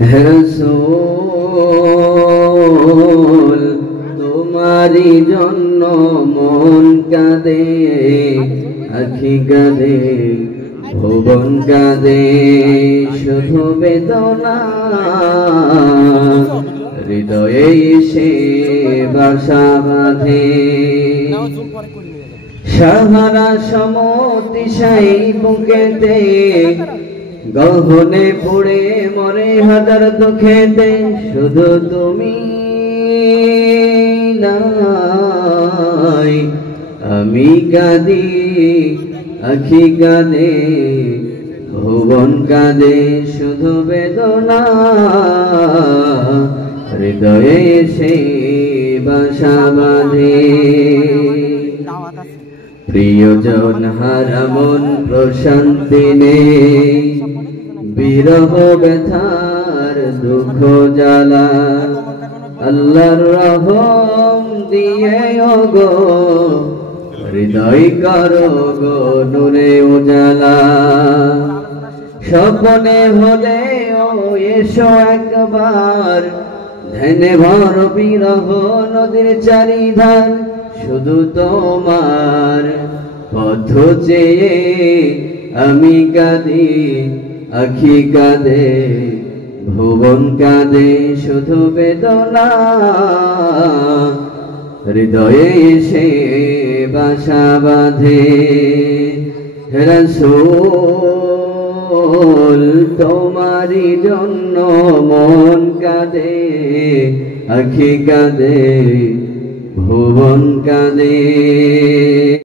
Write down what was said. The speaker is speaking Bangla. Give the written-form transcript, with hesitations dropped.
হে রাসূল তোমারি জন্য মন কাঁদে, আখি কাঁদে, ভুবন কাঁদে, শুধু বেদনা হৃদয়ে এসে বাসা বাঁধে। সাহারা সমতিশাই বুকেতে গহনে পড়ে মরে হাজার দুঃখেতে, শুধু তুমি নাই আমি কাঁদি, আখি কাঁদে, ভুবন কাঁদে, শুধু বেদনা হৃদয়ে এসে বাসা বাঁধে। প্রিয়জন হারা মন প্রশান্তি নেই, বিরহ ব্যথার দুঃখ জ্বালা, আল্লাহর রহম দিয়ে ওগো হৃদয় করো গো নূরে উজালা। স্বপ্নে হলে ও এসো একবার, ধ্যানে ভর বিরহ নদীর চারিধার, শুধু তোমার পথ চেয়ে আমি কাঁদি, আখি কাঁদে, ভুবন কাঁদে, শুধু বেদনা হৃদয়ে এসে বাসা বাঁধে। হে রাসূল তোমারি জন্য মন কাঁদে, আখি কাঁদে, ভুবন কাঁদে।